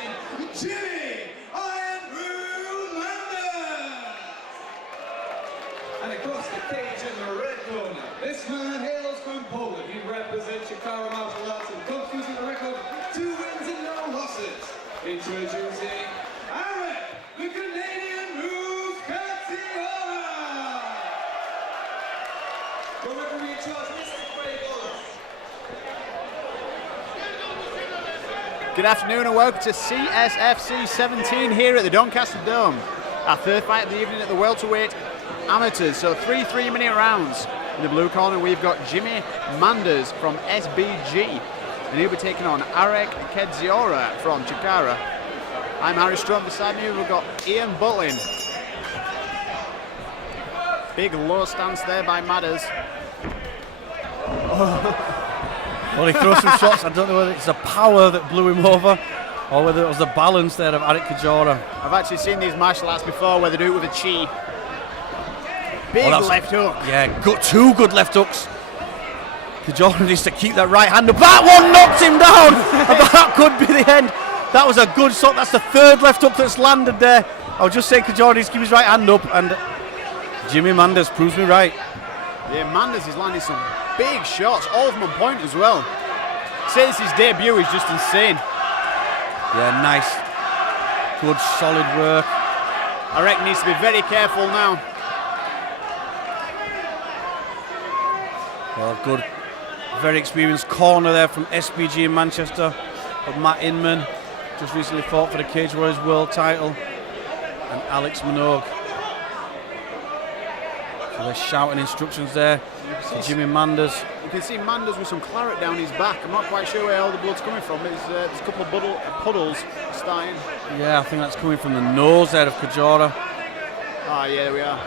introducing Jimmy Manders. And across the cage in the red corner, this man hails from Poland. He represents Chicago Martial Arts and comes using a record 2 wins and no losses. Introducing Arek, the Canadian Kedziora. The referee in charge, Mr. Craig Lawrence. Good afternoon and welcome to CSFC 17 here at the Doncaster Dome. Our third fight of the evening at the welterweight amateurs, so 3 3-minute rounds. In the blue corner we've got Jimmy Manders from SBG, and he'll be taking on Arek Kedziora from Chikara. I'm Harry Strong. Beside me we've got Ian Butlin. Big low stance there by Manders. Well, he throws some shots. I don't know whether it's the power that blew him over or whether it was the balance there of Arek Kedziora. I've actually seen these martial arts before where they do it with a chi. Big left hook. Yeah, got 2 good left hooks. Kedziora needs to keep that right hand up. That one knocked him down. That could be the end. That was a good shot. That's the 3rd left hook that's landed there. I was just saying Kedziora needs to keep his right hand up, and Jimmy Manders proves me right. Yeah, Manders is landing some big shots, all of them on point as well. Since his debut is just insane. Yeah, nice. Good, solid work. Arek needs to be very careful now. Well, good, very experienced corner there from SBG in Manchester. But Matt Inman just recently fought for the Cage Warriors world title. And Alex Minogue. So they're shouting instructions there to Jimmy Manders. You can see Manders with some claret down his back. I'm not quite sure where all the blood's coming from. There's a couple of puddles starting. Yeah, I think that's coming from the nose there of Kedziora. Ah, yeah, there we are.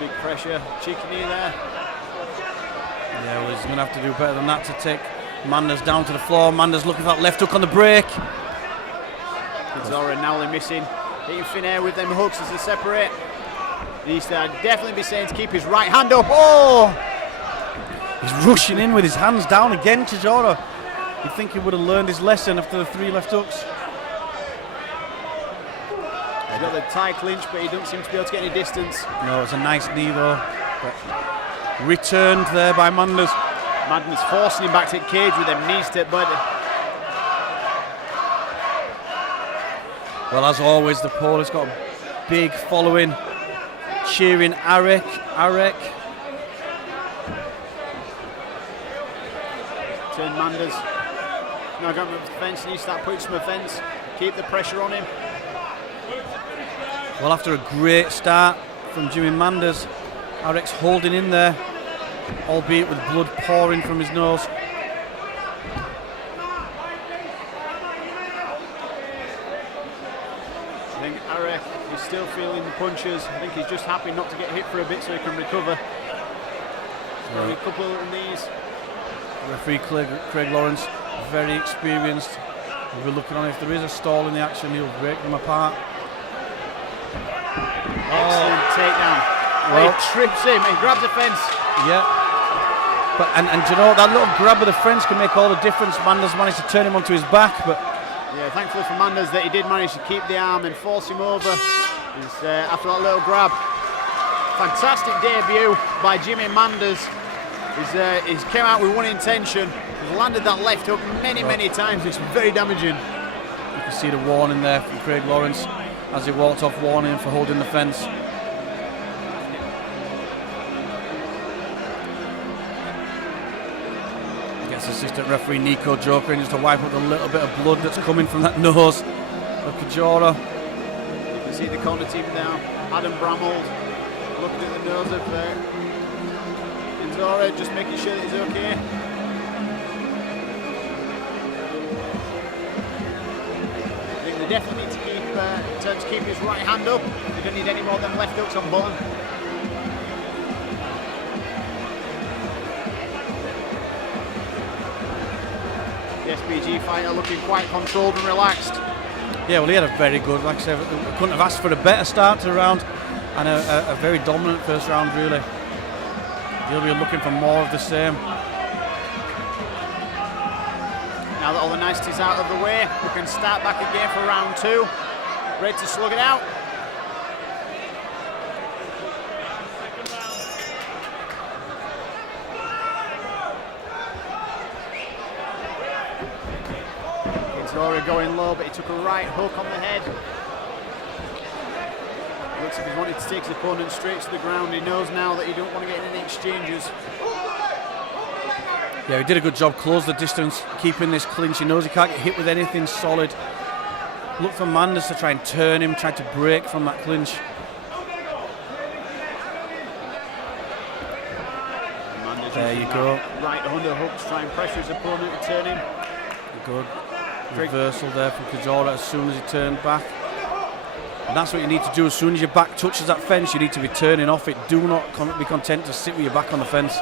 Big pressure, cheeky knee there. Yeah, well, he's going to have to do better than that to take Manders down to the floor. Manders looking for that left hook on the break. Kedziora narrowly missing. Hitting thin air with them hooks as they separate. He needs to definitely be saying to keep his right hand up. Oh! He's rushing in with his hands down again, Kedziora. You'd think he would have learned his lesson after the 3 left hooks. He's got the tie clinch, but he doesn't seem to be able to get any distance. No, it's a nice knee though. But returned there by Manders. Manders forcing him back to the cage with them knees to body. Well, as always, the Polish got a big following, cheering Arek. Turn Manders. Now got him up the fence, and he start putting some offence. Keep the pressure on him. Well, after a great start from Jimmy Manders, Arek's holding in there, albeit with blood pouring from his nose. I think Arek is still feeling the punches. I think he's just happy not to get hit for a bit so he can recover. Probably a couple of knees. Referee Craig Lawrence, very experienced. We'll be looking on if there is a stall in the action, he'll break them apart. Excellent takedown. Well, he trips him and grabs the fence. Yeah. But and you know, that little grab of the fence can make all the difference. Manders managed to turn him onto his back, but yeah, thankfully for Manders that he did manage to keep the arm and force him over after that little grab. Fantastic debut by Jimmy Manders. He's came out with one intention. He's landed that left hook many times. It's very damaging. You can see the warning there from Craig Lawrence as he walked off, warning for holding the fence. Gets assistant referee Nico Joker in just to wipe up the little bit of blood that's coming from that nose of Kedziora. You can see the corner team now. Adam Bramhold looking at the nose of Kedziora, just making sure that he's okay. I think they definitely need to keep his right hand up. They don't need any more than left hooks on button. The SBG fighter looking quite controlled and relaxed. Yeah, well, he had a very good, like I said, couldn't have asked for a better start to the round, and a very dominant first round, really. He'll be looking for more of the same. Now Now that all the niceties out of the way, we can start back again for round 2. Ready to slug it out. Kedziora going low, but he took a right hook on the head. Looks like he's wanted to take his opponent straight to the ground. He knows now that he don't want to get in any exchanges. Yeah, he did a good job, close the distance, keeping this clinch. He knows he can't get hit with anything solid. Look for Manders to try and turn him, try to break from that clinch. There you go. Right underhooks, try and pressure his opponent to turn him. Good reversal there from Kedziora as soon as he turned back. And that's what you need to do. As soon as your back touches that fence, you need to be turning off it. Do not be content to sit with your back on the fence.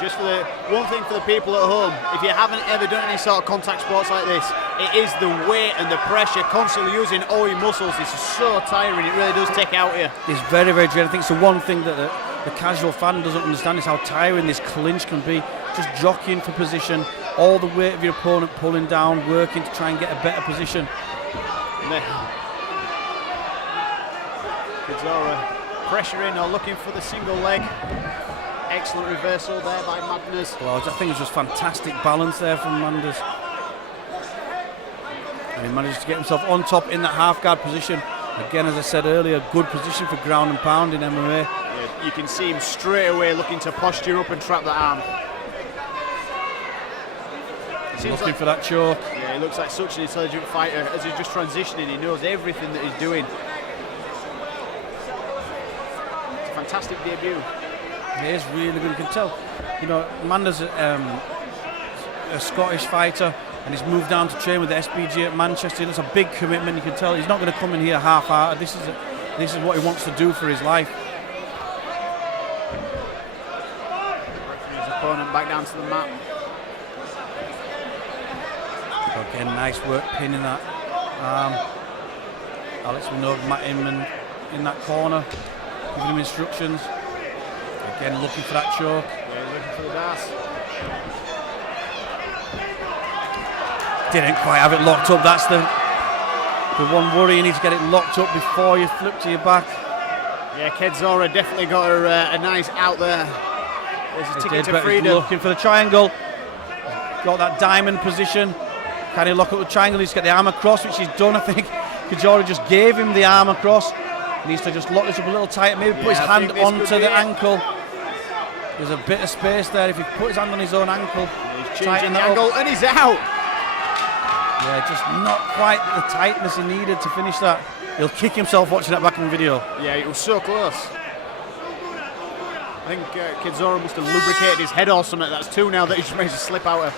Just for the one thing for the people at home, if you haven't ever done any sort of contact sports like this, it is the weight and the pressure, constantly using all your muscles. This is so tiring, it really does take out of you. It's very, very draining. I think it's the one thing that the casual fan doesn't understand is how tiring this clinch can be. Just jockeying for position, all the weight of your opponent pulling down, working to try and get a better position. Kedziora pressuring or looking for the single leg. Excellent reversal there by Manders. Well, I think it was just fantastic balance there from Manders. And he managed to get himself on top in that half guard position. Again, as I said earlier, good position for ground and pound in MMA. Yeah, you can see him straight away looking to posture up and trap that arm. Looking for that choke. Yeah, he looks like such an intelligent fighter. As he's just transitioning, he knows everything that he's doing. It's a fantastic debut. It is really good. You can tell, you know, Manders a Scottish fighter, and he's moved down to train with the SBG at Manchester. That's a big commitment. You can tell he's not going to come in here half-hearted. This is what he wants to do for his life. His opponent back down to the mat. Again, nice work pinning that arm. Alex Minogue, Matt Inman in that corner, giving him instructions. Again, looking for that choke. Yeah, he's looking for the das. Didn't quite have it locked up. That's the one worry. You need to get it locked up before you flip to your back. Yeah, Kedziora definitely got her a nice out there. There's a ticket to freedom. Looking for the triangle. Got that diamond position. Can he lock up the triangle? He needs to get the arm across, which he's done. I think Kedziora just gave him the arm across. He needs to just lock this up a little tighter. Maybe put his hand onto the ankle. There's a bit of space there. If he put his hand on his own ankle, he's changing the angle and he's out. Yeah, just not quite the tightness he needed to finish that. He'll kick himself watching that back in the video. Yeah, it was so close. I think Kedziora must have lubricated his head or something. That's 2 now that he's managed to slip out of.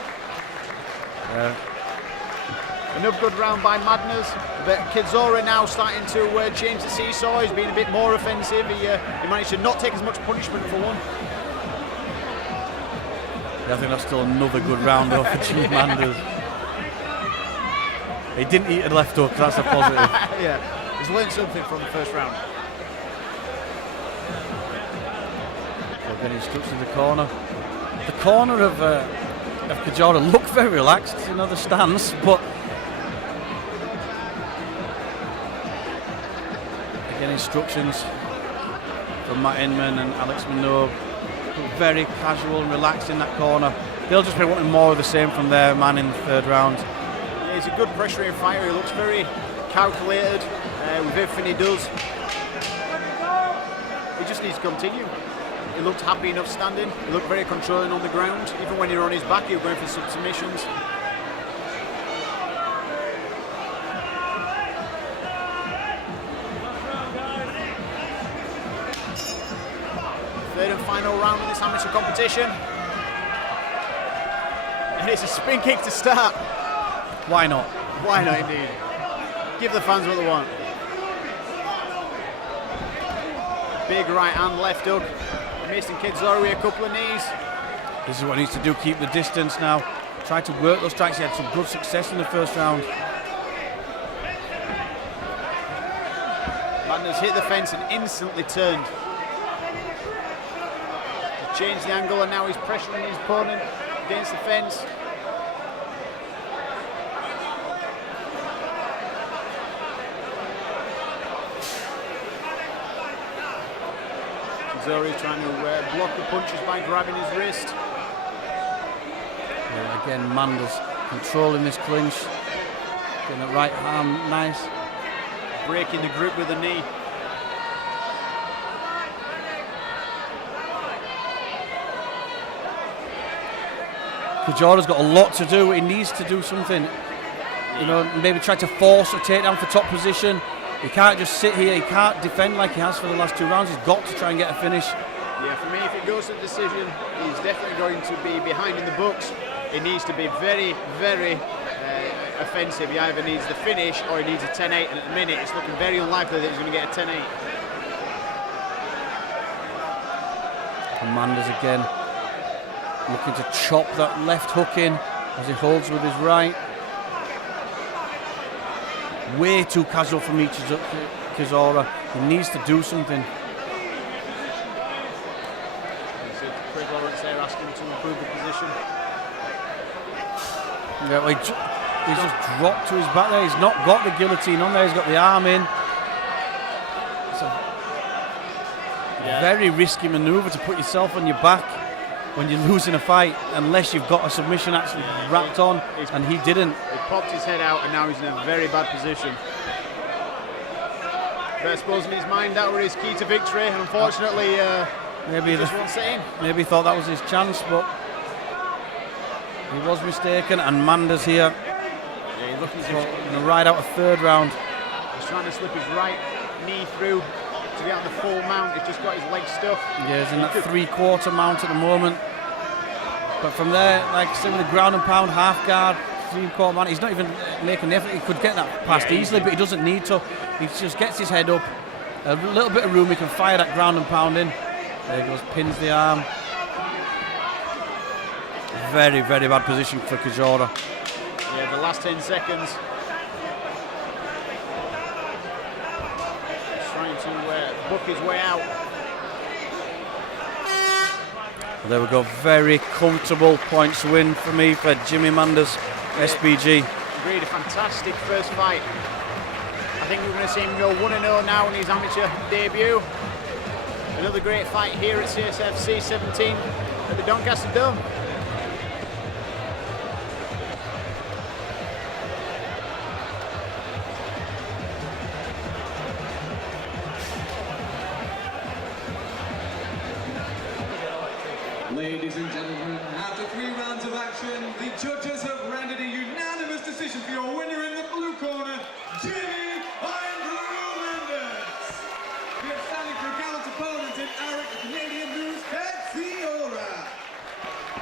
Another good round by Manders, but Kedziora now starting to change the seesaw. He's being a bit more offensive. He managed to not take as much punishment for one. Yeah, I think that's still another good round though for Chief Manders. He didn't eat a left hook, that's a positive. Yeah, he's learned something from the first round. So getting stuck to the corner. The corner of Kedziora looked very relaxed, you know, the stance, but again, instructions from Matt Inman and Alex Minogue. Very casual and relaxed in that corner. They'll just be wanting more of the same from their man in the third round. Yeah, he's a good pressuring fighter. He looks very calculated with everything he does. He just needs to continue. He looked happy enough standing. He looked very controlling on the ground. Even when he was on his back, he was going for some submissions. Third and final round of this amateur competition. And it's a spin kick to start. Why not? Why not, indeed? Give the fans what they want. Big right hand, left hook. Missing Kedziora with a couple of knees. This is what he needs to do, keep the distance now. Try to work those strikes. He had some good success in the first round. Manders hit the fence and instantly turned. Changed the angle and now he's pressuring his opponent against the fence. Kedziora is trying to block the punches by grabbing his wrist. Yeah, again, Manders controlling this clinch. Getting the right arm nice. Breaking the grip with the knee. Kedjora's got a lot to do. He needs to do something. You know, maybe try to force a takedown for top position. He can't just sit here. He can't defend like he has for the last 2 rounds. He's got to try and get a finish. Yeah, for me, if it goes to decision, he's definitely going to be behind in the books. He needs to be very, very offensive. He either needs the finish or he needs a 10-8, and at the minute it's looking very unlikely that he's going to get a 10-8. Manders again looking to chop that left hook in as he holds with his right. Way too casual for me, Kedziora. He needs to do something. Craig Lawrence there asking him to improve the position. Yeah, well, he's just dropped to his back there. He's not got the guillotine on there. He's got the arm in. It's a very risky manoeuvre to put yourself on your back when you're losing a fight, unless you've got a submission actually wrapped on, and he didn't. He popped his head out and now he's in a very bad position. But I suppose in his mind that was his key to victory, and unfortunately maybe he just won't sit in. Maybe he thought that was his chance, but he was mistaken. And Manders here, Yeah, he's looking going to ride out a 3rd round. He's trying to slip his right knee through to get on the full mount. He's just got his leg stuck. Yeah, he's in that 3/4 mount at the moment. But from there, like I said, with the ground and pound, half guard, 3/4 mount, he's not even making the effort. He could get that past easily, but he doesn't need to. He just gets his head up, a little bit of room, he can fire that ground and pound in. There he goes, pins the arm. Very, very bad position for Kedziora. Yeah, the last 10 seconds. He's trying to book his way out. There we go, very comfortable points win for me for Jimmy Manders, SBG. Really fantastic first fight. I think we're going to see him go 1-0 now in his amateur debut. Another great fight here at CSFC 17 at the Doncaster Dome. Ladies and gentlemen, after 3 rounds of action, the judges have rendered a unanimous decision for your winner.